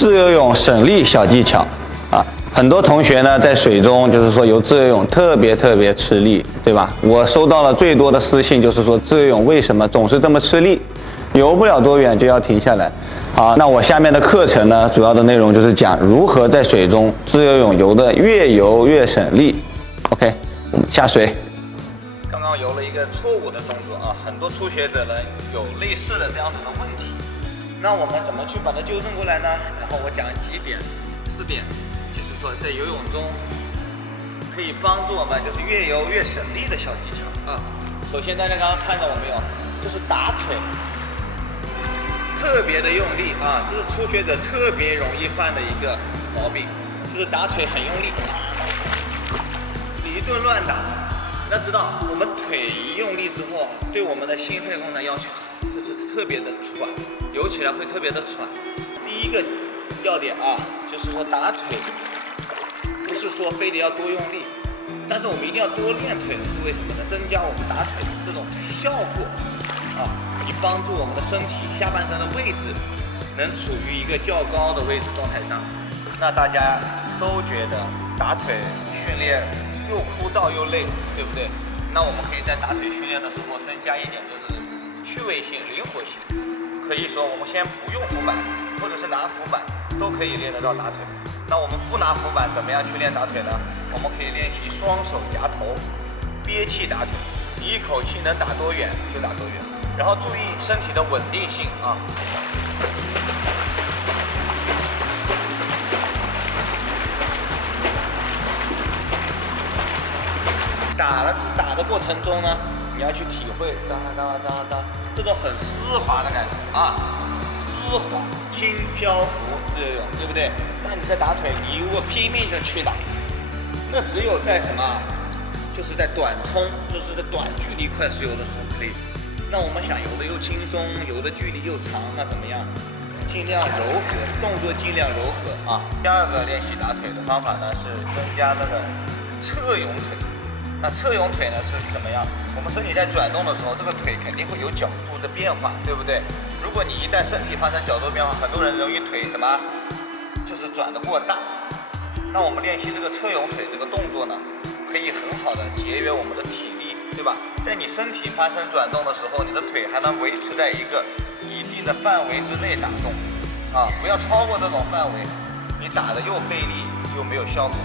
自由泳省力小技巧啊。很多同学呢在水中就是说游自由泳特别吃力，对吧？我收到了最多的私信就是说自由泳为什么总是这么吃力，游不了多远就要停下来。好，那我下面的课程呢，主要的内容就是讲如何在水中自由泳游的越游越省力。OK， 我们下水。刚刚游了一个错误的动作啊，很多初学者呢有类似的这样子的问题。那我们怎么去把它纠正过来呢？然后我讲几点，4点，就是说在游泳中可以帮助我们就是越游越省力的小技巧啊。首先大家刚刚看到我没有，就是打腿特别的用力啊，这是初学者特别容易犯的一个毛病，就是打腿很用力，一顿乱打。要知道我们腿一用力之后啊，对我们的心肺功能要求就是特别的喘，游起来会特别的喘。第一个要点啊，就是说打腿不是说非得要多用力，但是我们一定要多练腿，是为什么呢？增加我们打腿的这种效果啊，以帮助我们的身体下半身的位置能处于一个较高的位置状态上。那大家都觉得打腿训练又枯燥又累，对不对？那我们可以在打腿训练的时候增加一点就是趣味性、灵活性。可以说我们先不用浮板，或者是拿浮板都可以练得到打腿。那我们不拿浮板怎么样去练打腿呢？我们可以练习双手夹头，憋气打腿，一口气能打多远就打多远，然后注意身体的稳定性啊。打的过程中呢，你要去体会当这种很丝滑的感觉啊，丝滑轻漂浮自由泳，对不对？那你在打腿，你如果拼命的去打，那只有在什么，就是在短冲，就是在短距离快速游的时候可以。那我们想游的又轻松，游的距离又长，那怎么样？尽量柔和，动作尽量柔和啊。第二个练习打腿的方法呢，是增加那个侧泳腿。那侧泳腿呢是怎么样？我们身体在转动的时候，这个腿肯定会有角度的变化，对不对？如果你一旦身体发生角度变化，很多人容易腿什么，就是转得过大。那我们练习这个侧泳腿这个动作呢，可以很好的节约我们的体力，对吧？在你身体发生转动的时候，你的腿还能维持在一个一定的范围之内打动，啊，不要超过这种范围，你打的又费力又没有效果。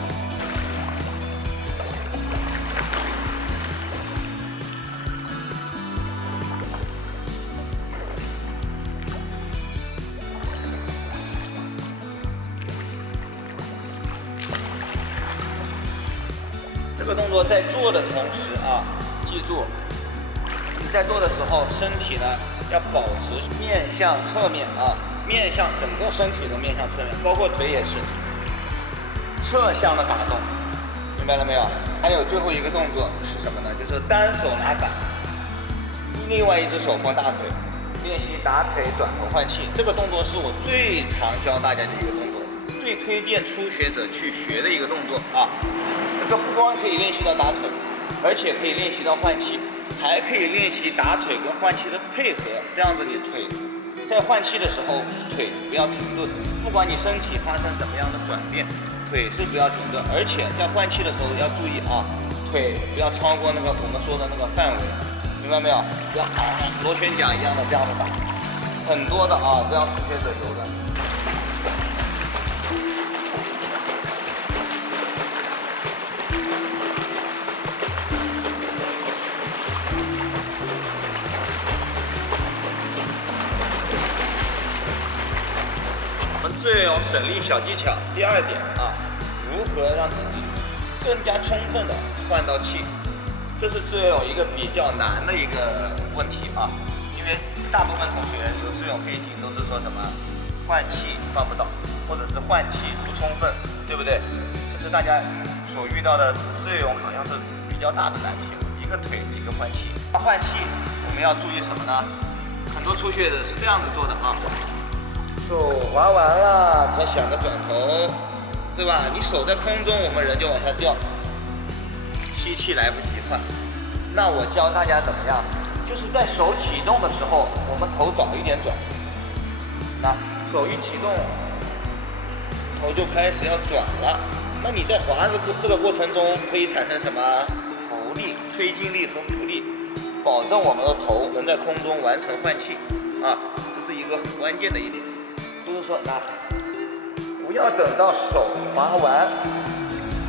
这个动作在做的同时啊，记住你在做的时候，身体呢要保持面向侧面啊，面向整个身体都面向侧面，包括腿也是侧向的打动，明白了没有？还有最后一个动作是什么呢？就是单手拿板，另外一只手放大腿，练习打腿转头换气。这个动作是我最常教大家的一个动作，最推荐初学者去学的一个动作啊。这个不光可以练习到打腿，而且可以练习到换气，还可以练习打腿跟换气的配合。这样子你腿在换气的时候，腿不要停顿，不管你身体发生怎么样的转变，腿是不要停顿。而且在换气的时候要注意啊，腿不要超过那个我们说的那个范围，明白没有？不要螺旋桨一样的这样的打，很多的啊，这样初学者游的。自由泳省力小技巧第2点啊，如何让自己更加充分的换到气，这是自由泳一个比较难的一个问题啊。因为大部分同学游自由泳费劲都是说什么换气换不到，或者是换气不充分，对不对？这是大家所遇到的自由泳好像是比较大的难题，一个腿一个换气。换气我们要注意什么呢？很多初学者是这样子做的啊。手划完了才想着转头，对吧？你手在空中，我们人就往下掉，吸气来不及换。那我教大家怎么样？就是在手启动的时候，我们头早一点转。那手一启动，头就开始要转了。那你在滑的这个过程中可以产生什么浮力、推进力和浮力，保证我们的头能在空中完成换气啊，这是一个很关键的一点。就是说，不要等到手滑完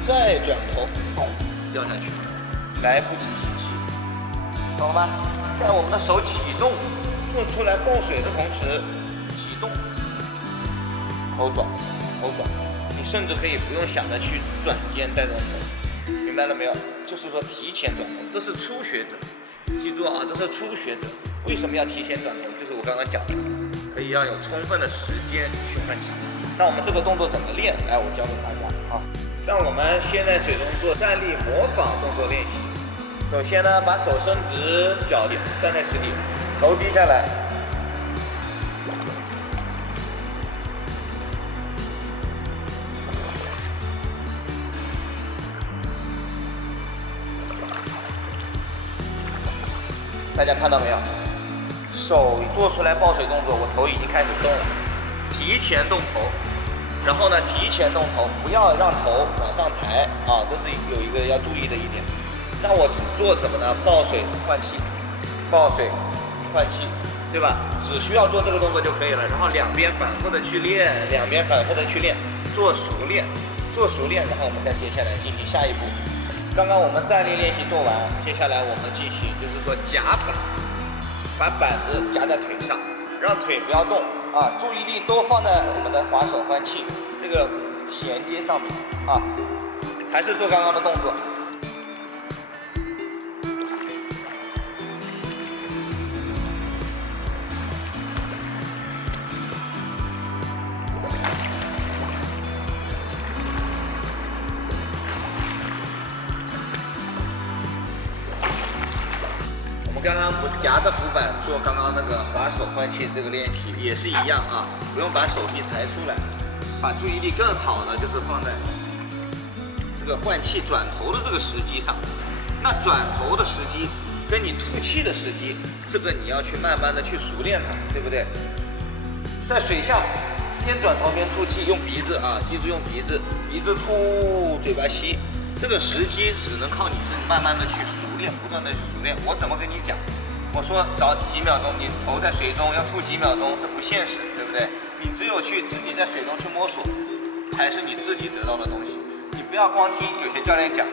再转头掉下去，来不及吸气，懂了吗？在我们的手启动做出来爆水的同时，启动头转，你甚至可以不用想着去转肩带动头，明白了没有？就是说提前转头，这是初学者，记住啊，这是初学者。为什么要提前转头？就是我刚刚讲的，可以要有充分的时间去换气。那我们这个动作怎么练？来，我教给大家啊。让我们先在水中做站立模仿动作练习。首先呢，把手伸直，脚站在实地，头低下来。大家看到没有？手做出来抱水动作，我头已经开始动了，提前动头，然后呢，提前动头，不要让头往上抬啊，这是有一个要注意的一点。那我只做什么呢？抱水换气，抱水换气，对吧？只需要做这个动作就可以了。然后两边反复的去练，做熟练，然后我们再接下来进行下一步。刚刚我们站立练习做完，接下来我们进行就是说夹板，把板子夹在腿上，让腿不要动啊，注意力都放在我们的滑手换气这个衔接上面啊，还是做刚刚的动作。刚刚不是夹着浮板做刚刚那个滑手换气这个练习也是一样啊，不用把手臂抬出来，把注意力更好的就是放在这个换气转头的这个时机上。那转头的时机跟你吐气的时机，这个你要去慢慢的去熟练它，对不对？在水下边转头边吐气，用鼻子啊，记住用鼻子吐，嘴巴吸。这个时机只能靠你自己慢慢的去熟练，不断的去熟练。我怎么跟你讲？我说找几秒钟，你头在水中要吐几秒钟，这不现实，对不对？你只有去自己在水中去摸索，才是你自己得到的东西。你不要光听有些教练讲，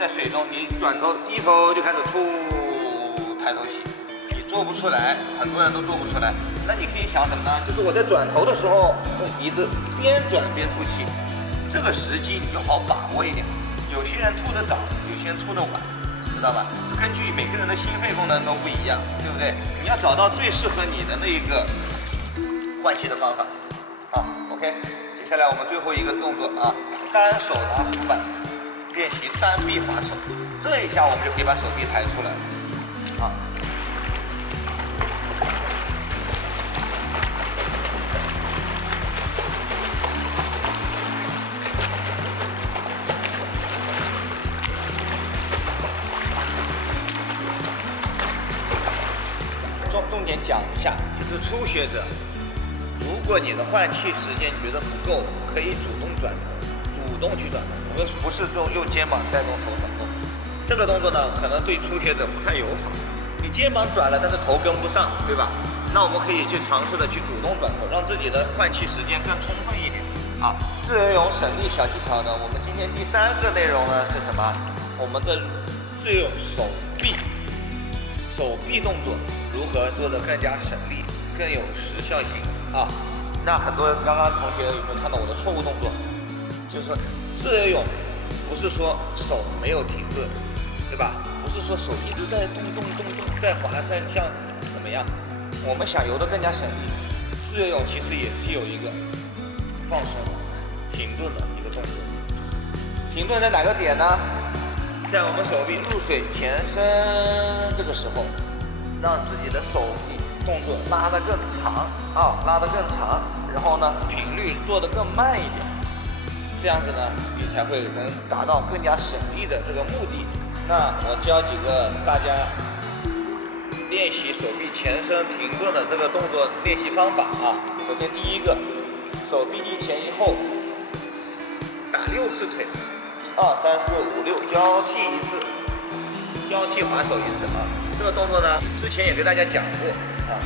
在水中你转头低头就开始吐，抬头吸，你做不出来，很多人都做不出来。那你可以想什么呢？就是我在转头的时候用鼻子边转边吐气，这个时机你就好把握一点。有些人吐得早，有些人吐得晚，知道吧？这根据每个人的心肺功能都不一样，对不对？你要找到最适合你的那一个换气的方法。OK， 接下来我们最后一个动作啊，单手拿浮板练习单臂滑手，这一下我们就可以把手臂抬出来了啊。重点讲一下，就是初学者，如果你的换气时间觉得不够，可以主动转头，主动去转头，不是说用肩膀带动头转动。这个动作呢，可能对初学者不太友好。你肩膀转了，但是头跟不上，对吧？那我们可以去尝试的去主动转头，让自己的换气时间更充分一点啊。自由泳省力小技巧呢，我们今天第3个内容呢是什么？我们的自由手臂动作如何做得更加省力、更有时效性啊？那很多刚刚同学有没有看到我的错误动作？就是说自由泳不是说手没有停顿，对吧？不是说手一直在动，在滑，在像怎么样？我们想游得更加省力，自由泳其实也是有一个放松、停顿的一个动作。停顿在哪个点呢？在我们手臂入水前伸这个时候，让自己的手臂动作拉得更长拉得更长，然后呢频率做得更慢一点，这样子呢你才会能达到更加省力的这个目的。那我教几个大家练习手臂前伸停顿的这个动作练习方法啊。首先第一个，手臂一前一后， 6次腿，1、2、3、4、5、6，交替一次，交替划手一次啊。这个动作呢，之前也给大家讲过啊。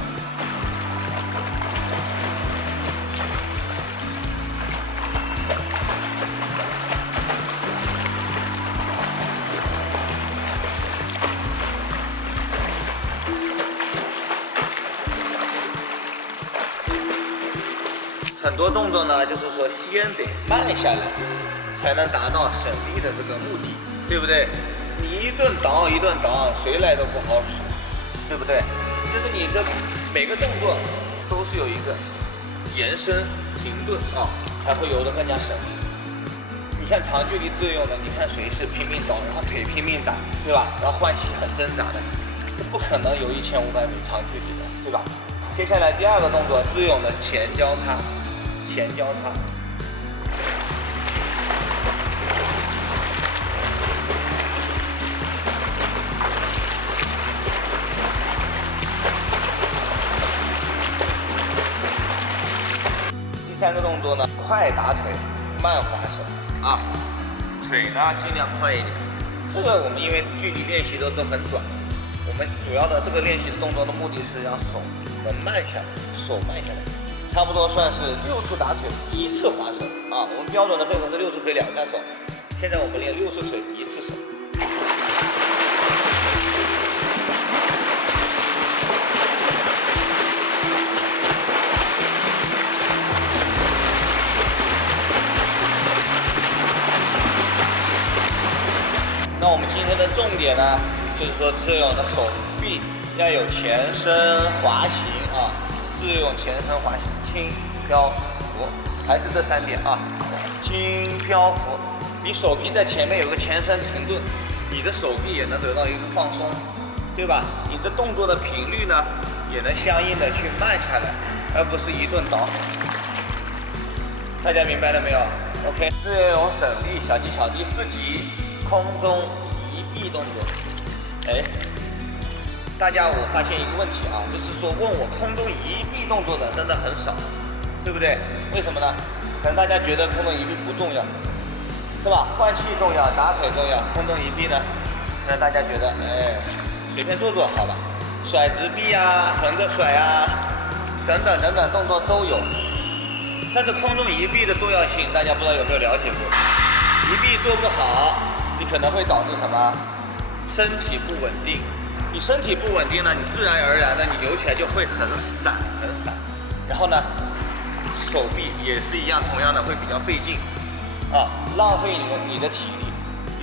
很多动作呢，就是说先得慢下来，才能达到省力的这个目的，对不对？你一顿倒一顿倒，谁来都不好使，对不对？就是你的每个动作都是有一个延伸、停顿啊，才会有的更加省力。你看长距离自由的，你看谁是拼命倒，然后腿拼命打，对吧？然后换气很挣扎的，这不可能有1500米长距离的，对吧？接下来第二个动作，自由的前交叉。前交叉，第三个动作呢，快打腿，慢划手啊，腿呢尽量快一点。这个我们因为距离练习的都很短，我们主要的这个练习的动作的目的是让手能慢下来，手慢下来。差不多算是6次打腿，1次划手啊。我们标准的配合是6次腿2下手，现在我们练6次腿1次手。那我们今天的重点呢，就是说自由的手臂要有前伸滑行啊。自用前伸滑行，轻漂浮，还是这3点啊。轻漂浮，你手臂在前面有个前伸停顿，你的手臂也能得到一个放松，对吧？你的动作的频率呢，也能相应的去慢下来，而不是一顿倒。大家明白了没有 ？OK， 自由省力小技巧第4集，空中移臂动作。哎。大家，我发现一个问题啊，就是说问我空中移臂动作的真的很少，对不对？为什么呢？可能大家觉得空中移臂不重要，是吧？换气重要，打腿重要，空中移臂呢，让大家觉得，哎，随便做做好了，甩直臂啊，横着甩啊，等等等等动作都有。但是空中移臂的重要性，大家不知道有没有了解过？移臂做不好，你可能会导致什么？身体不稳定。你身体不稳定呢，你自然而然的你游起来就会很散很散，然后呢，手臂也是一样，同样的会比较费劲，啊，浪费你的体力。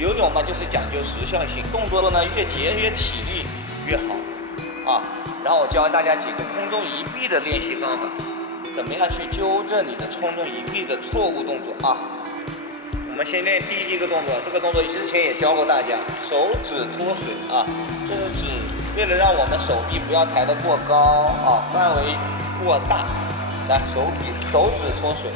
游泳嘛，就是讲究时效性，动作呢越节约体力越好，啊，然后我教大家几个空中移臂的练习方法，怎么样去纠正你的空中移臂的错误动作啊？我们先练第一个动作，这个动作之前也教过大家，手指脱水啊，这是指为了让我们手臂不要抬得过高啊，范围过大，来手指脱水。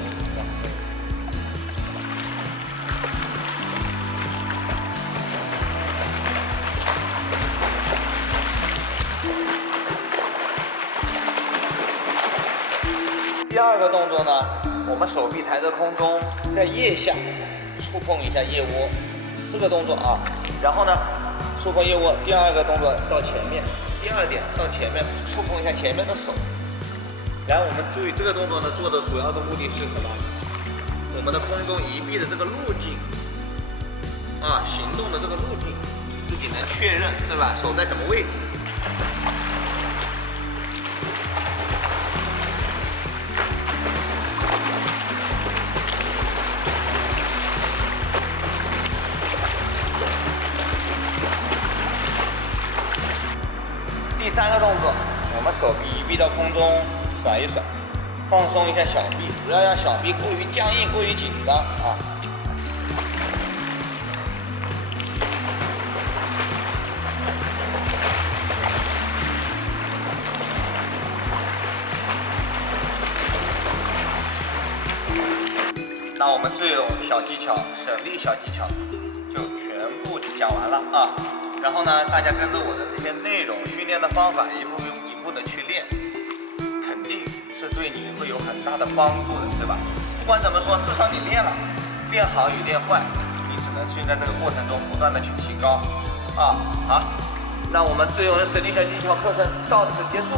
第二个动作呢，我们手臂抬在空中，在腋下触碰一下腋窝，这个动作啊，然后呢，触碰腋窝。第二个动作到前面，第2点到前面触碰一下前面的手。然后我们注意这个动作呢，做的主要的目的是什么？我们的空中移臂的这个路径啊，行动的这个路径，自己能确认，对吧？手在什么位置？第3个动作，我们手臂移臂到空中甩一甩，放松一下小臂，不要让小臂过于僵硬、过于紧张啊。那我们自由小技巧、省力小技巧就全部讲完了啊。然后呢，大家跟着我的这些内容、训练的方法，一步一步的去练，肯定是对你会有很大的帮助的，对吧？不管怎么说，至少你练了，练好与练坏，你只能去在这个过程中不断的去提高啊。好，那我们自由的水力小技巧课程到此结束。